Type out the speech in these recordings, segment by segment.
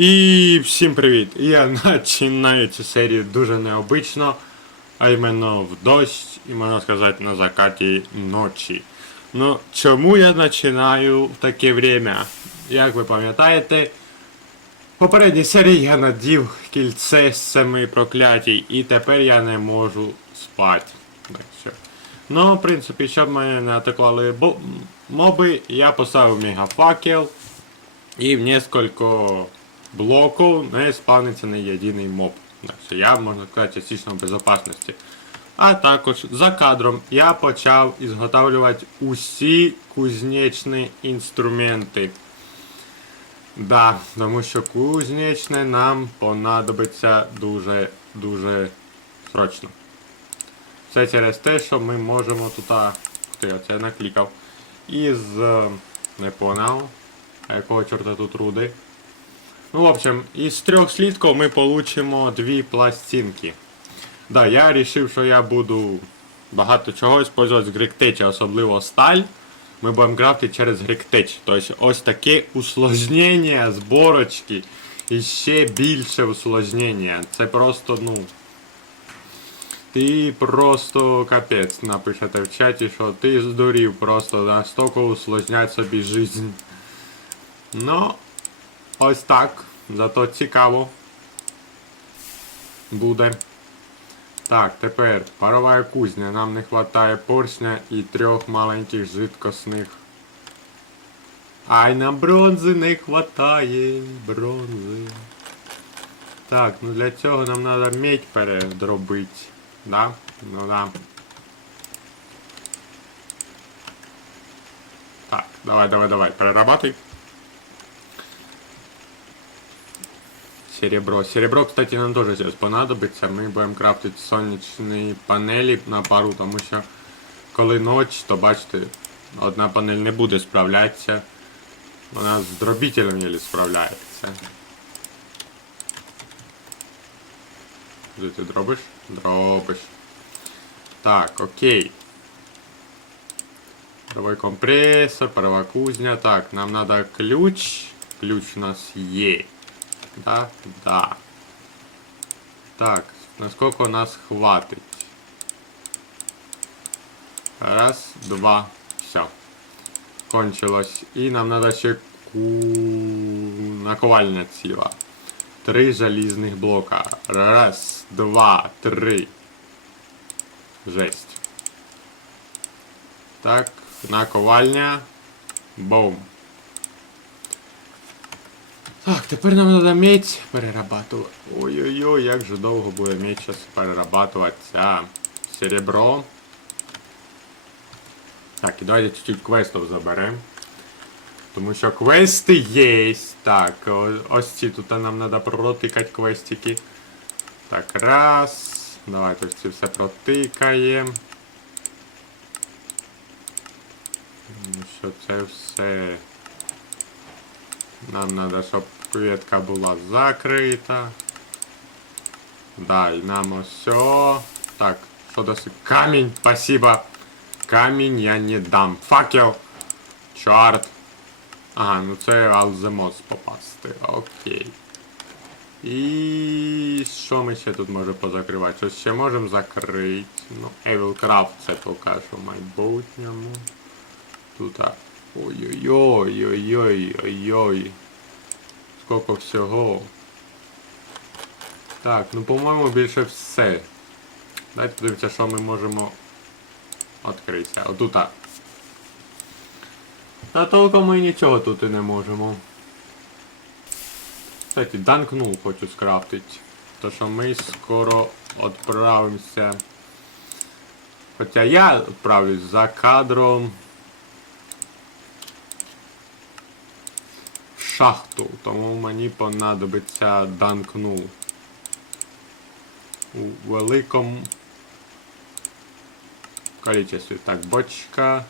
І всім привіт! Я починаю цю серію дуже необично, а іменно в дощ, і можна сказати на закаті ночі. Ну, чому я починаю в таке время? Як ви пам'ятаєте, в попередній серії я надів кільце з семи проклятій, і тепер я не можу спати. Так. Ну, в принципі, щоб мене не атакували моби, я поставив мегафакел. І в несколько блоків не спавниться не єдиний моб. Так я, можна сказати, частично в безопасності. А також за кадром я почав ізготавлювати усі кузнечні інструменти. Да, тому що кузнечне нам понадобиться дуже-дуже срочно. Все через те, що ми можемо тут. оце я наклікав. Із. Не понял. А якого чорта тут руди? Ну, в общем, із трьох слідків ми получимо дві пластинки. Да, я вирішив, що я буду багато чого використовувати з гректеча, особливо сталь. Ми будемо крафтити через гректеч. Тобто ось таке усложнення зборочки і ще більше усложнення. Це просто, ну. Ти просто капець напишете в чаті, що ти здурів просто настільки усложнять собі жизнь. Ну, ось так. Зато цікаво. Буде. Так, тепер парова кузня. Нам не вистачає поршня і трьох маленьких жидкосних. Ай, нам бронзи не вистачає. Бронзи. Так, ну для цього нам треба медь передробити. Да? Ну да. Так, давай, давай, давай, перерабатывай. Серебро. Серебро, кстати, нам тоже сейчас понадобится. Ми будемо крафтити сонячні панелі на пару, тому що коли ніч, то бачите, одна панель не буде справлятися. Вона з дробителем єлі справляється. Де ти дробиш? Дробиш. Так, окей. Давай компресор, парова кузня. Так, нам надо ключ. Ключ у нас є. Да? Да. Так, насколько у нас хватит? Раз, два, все. Кончилось. І нам надо ще ку... наковальня ціла. Три залізних блока. Раз, два, три. Жесть. Так, наковальня. Бум. Так, тепер нам треба медь перерабатувати. Ой-ой-ой, як же довго буде медь зараз перерабатуватися. Серебро. Так, і давайте чуть-чуть квестів заберемо. Тому що квести є. Так, ось ці тут нам треба протикати квестики. Так, раз. Давайте ось ці все протикаємо. Тому що це все. Нам треба, щоб кветка була закрита. Да, нам ось. Так, що досить? Камінь, спасибо. Камінь я не дам. Факел. Чорт. Ага, ну це алземоз попасти. Окей. І що ми ще тут можемо позакривати? Щось ще можемо закрити. Ну, Evilcraft це поки що в майбутньому. Тут. а, Ой-ой-ой-ой-ой-ой-ой. Сколько всього. Так, ну по-моєму більше все. Давайте подивимося, що ми можемо відкритися. Отут. а. Та толком ми нічого тут і не можемо. Кстати, данкнул хочу скрафтити. То що ми скоро відправимося. Хоча я відправлюсь за кадром. Шахту, тому мені понадобиться данкнул. У великому кількості. Так, бочка.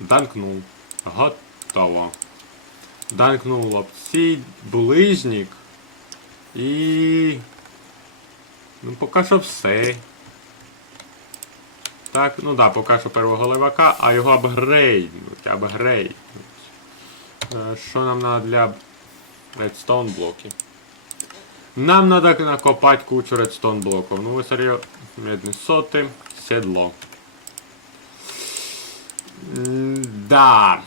Данкнул. Готово. Данкнул обсій, булижник. І... Ну, поки що все. Так, ну да, поки що первого левака, а його апгрейднуть, апгрейднуть. Е, Що нам треба для редстоун блоки. Нам надо накопать кучу редстоун блоков. Ну вы серьезно, медные соты, седло. М, Да.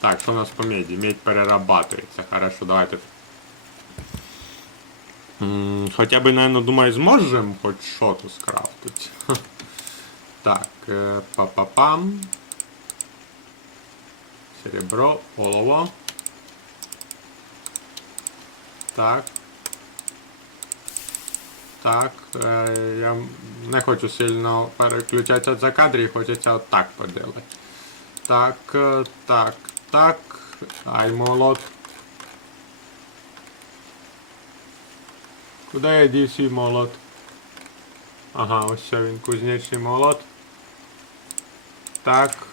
Так, що у нас по меді? Медь перерабатується. Хорошо, давайте. М, Хоча б, наверное, думаю, зможемо хоч що-то скрафтити. Ха. Так, е, па-па-пам. Серебро, олово. Так. Так, е, я не хочу сильно переключатися за кадрі, хочеться отак поділити. Так, е, так, так. Ай, молот. Куди я дів свій молот? Ага, ось він, кузнечний молот. Так.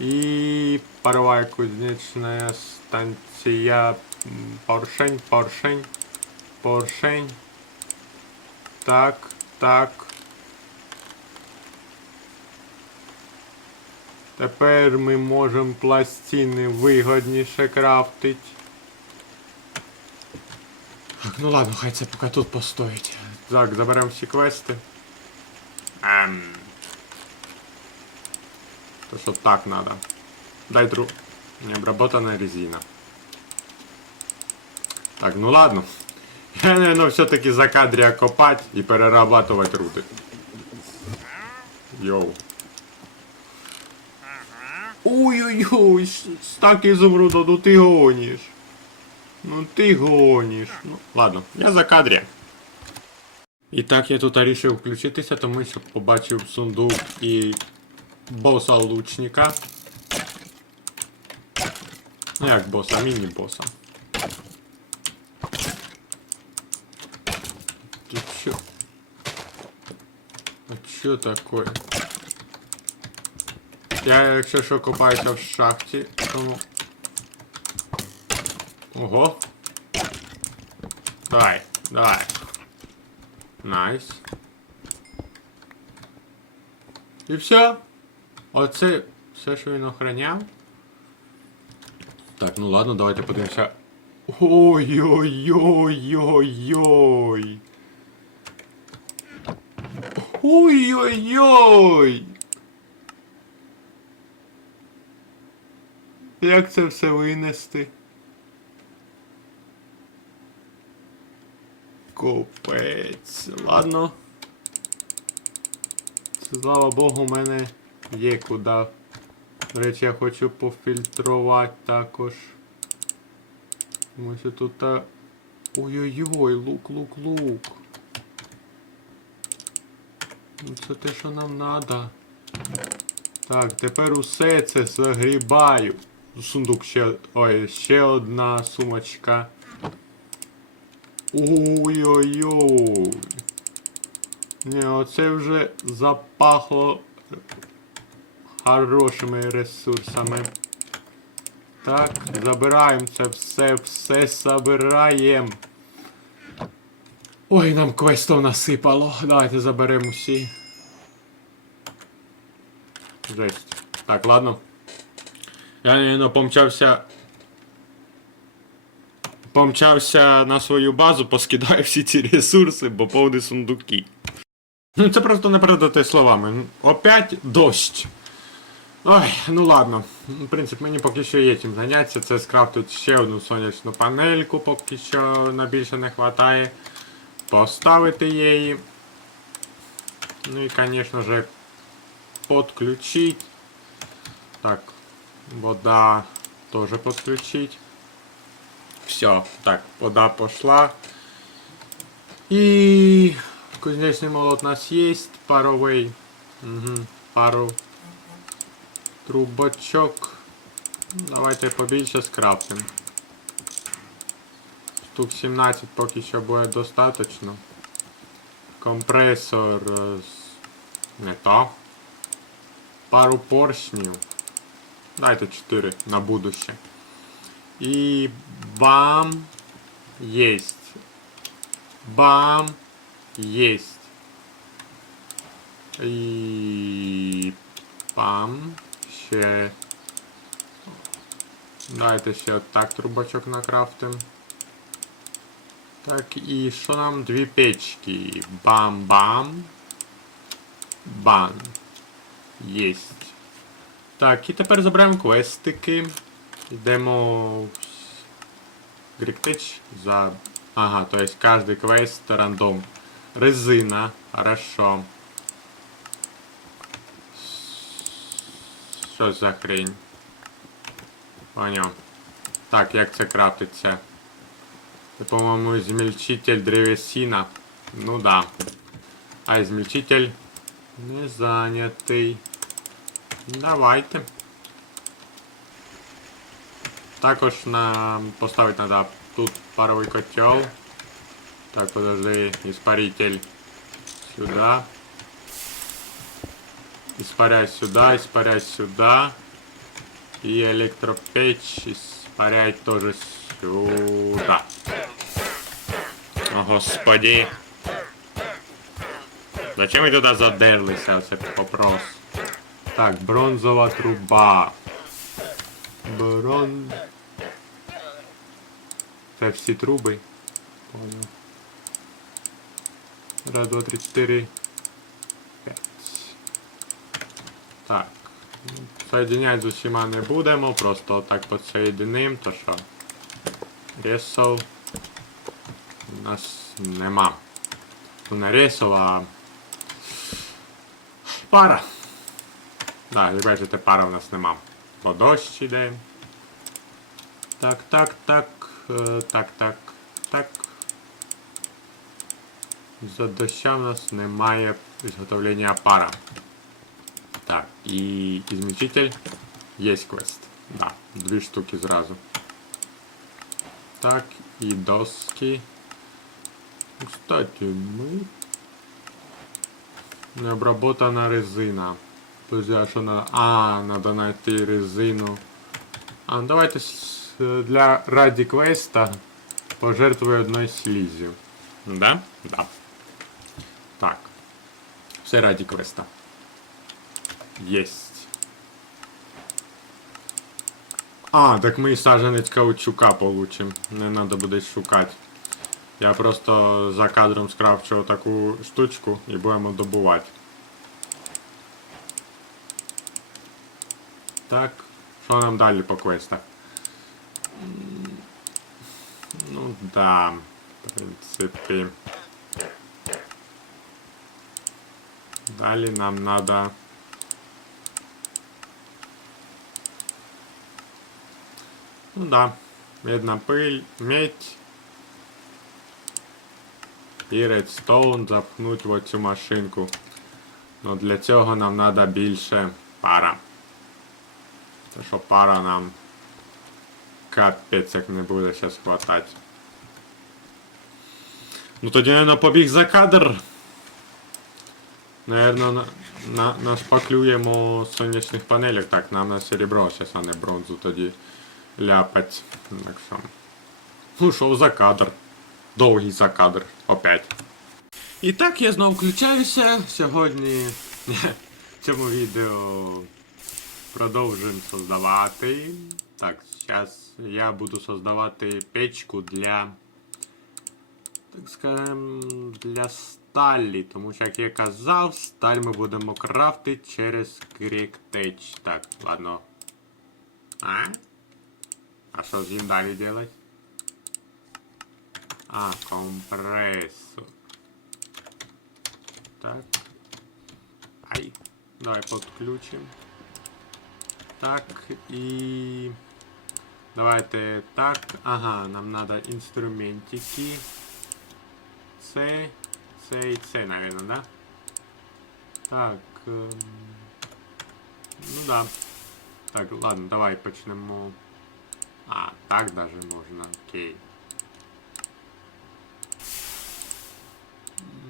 І парова кузнечна станція. Поршень, поршень, поршень. Так, так. Тепер ми можемо пластини вигодніше крафтити. Так, ну ладно, хай це поки тут постоїть. Так, заберемо всі квести. Ем. То що так надо. Дай дру... Необработана резина. Так, ну ладно. Я, наверное, все-таки за кадрі копать і перерабатывать руди. Йоу. Ой-ой-ой, стак изумруда, ну ты гонишь. Ну ти гониш. Ну, ладно, я за кадрі. І так я тут вирішив включитися, тому що побачив сундук і боса лучника. Ну як боса, міні-боса. Ты чё? А чё такое? Я, якщо що, копаюся в шахті, тому... Ого. Давай, давай. Найс. І все. Оце все, що він охраняв. Так, ну ладно, давайте подивимося. Ой-ой-ой-ой-ой. Ой-ой-ой. Як це все винести? Копець. Ладно. Слава Богу, у мене є куди. До речі, я хочу пофільтрувати також. Тому що тут. Ой-ой-ой, лук, лук, лук. Ну це те, що нам надо. Так, тепер усе це загрібаю. Сундук ще. Ой, ще одна сумочка. Ой-ой-ой. Не, оце вже запахло хорошими ресурсами. Так, забираємо це все, все забираємо. Ой, нам квестов насипало. Давайте заберемо всі. Жесть. Так, ладно. Я, наверное, помчався. Помчався на свою базу, поскидаю всі ці ресурси, бо повні сундуки. Ну, це просто не передати словами. Опять дощ. Ой, ну ладно. Ну, В принципі, мені поки що є чим зайнятися. Це скрафтити ще одну сонячну панельку, поки що на більше не вистачає. Поставити її. Ну і, звісно же, подключить. Так, вода тоже подключить. Все, так, вода пошла. И кузнечный молот у нас есть, паровый. Угу, пару трубочок. Давайте побільше скрафтим. Штук 17 поки що буде достаточно. З- не то. Пару поршнів. Дайте 4 на будуще. И бам. Есть. Бам. Есть. И пам. Ще. Давайте ще отак трубочок накрафтим. Так, і що нам дві печки? Бам-бам. Бан. Єсть. Так, і тепер забираємо квестики. Йдемо в Гріктич за. Ага, то есть каждый квест рандом. Резина. Хорошо. Що за хрень? Понял. Так, як це крафтиться? Це, по-моєму, змельчитель древесина. Ну да. А змельчитель не зайнятий. Давайте. Також нам поставити треба тут паровий котел. Так, подожди, испаритель сюда. Испаряй сюда, испаряй сюда. И электропечь испаряй тоже сюда. О, господи. Зачем ми туди задерлися? Це вопрос. Так, бронзова труба. Брон... Це всі труби. Понял. Раз, два, три, чотири. Соединять з усіма не будемо, просто так підсоєдиним, то що ресов у нас нема. Не ресов, а пара. Так, як бачите, пара у нас нема. Бо дощ іде. Так, так, так, е, так, так, так. За доща в нас немає изготовлення пара. Так, і измельчитель є квест. Да, дві штуки зразу. Так, і доски. Кстати, ми... Необработана резина. Подожди, а що надо? А, надо знайти резину. А, ну давайте с- для ради квеста пожертвую одной слизью. Да? Да. Так. Все ради квеста. Есть. А, так ми і саженець каучука получим. Не надо буде шукати. Я просто за кадром скрафчу таку штучку і будемо добувати. Так, що нам далі по квестах? Ну да, в принципі. Далі нам надо. Ну да, медна пиль, медь. І редстоун запхнуть в оцю машинку. Ну для цього нам треба більше пара. Та що пара нам капець як не буде зараз хватати. Ну тоді я побіг за кадр. Наверно, на, на, нашпаклюємо сонячних панелях. Так, нам на серебро, зараз а не бронзу тоді ляпать. Так що. Ну, що за кадр? Довгий за кадр. Опять. І так я знову включаюся. Сьогодні в цьому відео продовжуємо создавати. Так, зараз я буду создавати печку для. Так скажем, для сталі. Тому що, як я казав, сталь ми будемо крафтити через Кріктеч. Так, ладно. А? А що з ним далі делать? А, компресор. Так. Ай. Давай подключим. Так, і... Давайте так. Ага, нам надо інструментики. Це, це і це, наверное, да? Так. ем, Ну да. Так, ладно, давай почнемо. А, так даже можна, окей.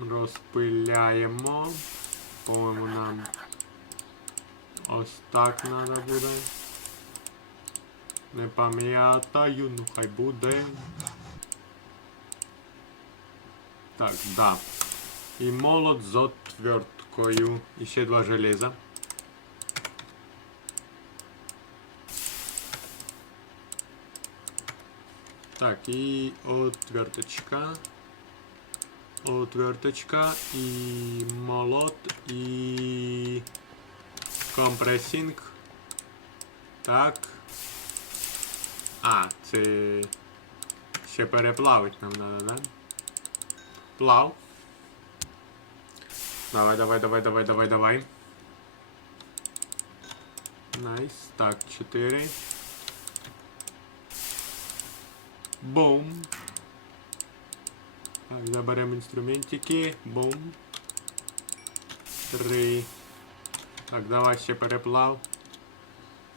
Розпиляємо. По-моєму, нам ось так треба буде. Не пам'ятаю, ну хай буде. Так, да. І молот з отверткою. І ще два железа. Так, і отверточка. Отверточка і молот і компресінг. Так. А, це ще переплавить нам надо, да? Плав. Давай, давай, давай, давай, давай, давай. Найс. Так, 4. Бум. Так, заберемо інструментики. Бум. Три. Так, давай ще переплав.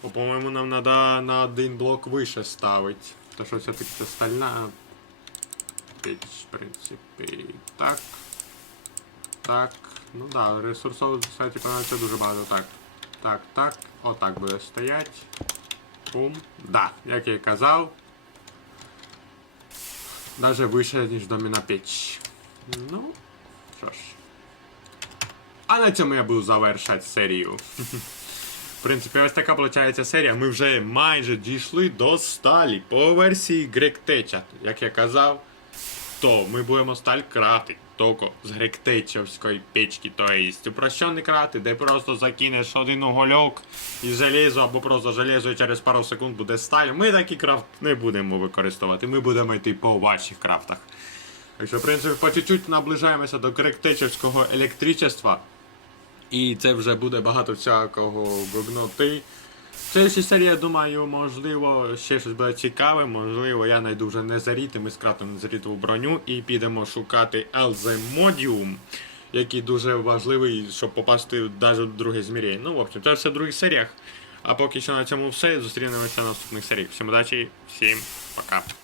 О, по-моєму, нам треба на один блок вище ставити. То що все-таки це стальна піч, в принципі. Так. Так. Ну да, ресурсово, кстати, це дуже багато. Так. Так, так. Отак буде стоять. Бум. Да, як я і казав. Даже вище, ніж доміна піч. Ну, що ж. А на цьому я буду завершати серію. В принципі, ось така виходить серія. Ми вже майже дійшли до сталі по версії Гректеча. Як я казав, то ми будемо сталь крати тільки з гректечівської печки, то є упрощений крати, де просто закинеш один угольок і железо, або просто железо і через пару секунд буде сталь. Ми такий крафт не будемо використовувати, ми будемо йти по ваших крафтах. Так в принципі, по чуть-чуть наближаємося до гректечівського електричества. І це вже буде багато всякого гогноти. Следующа серія, я думаю, можливо, ще щось буде цікаве, можливо, я знайду вже незаріти, ми скратимо незарітову броню і підемо шукати Елземодіум, який дуже важливий, щоб попасти навіть в друге зміряння. Ну, в общем, це все в других серіях. А поки що на цьому все. Зустрінемося в наступних серіях. Всім удачі, всім пока.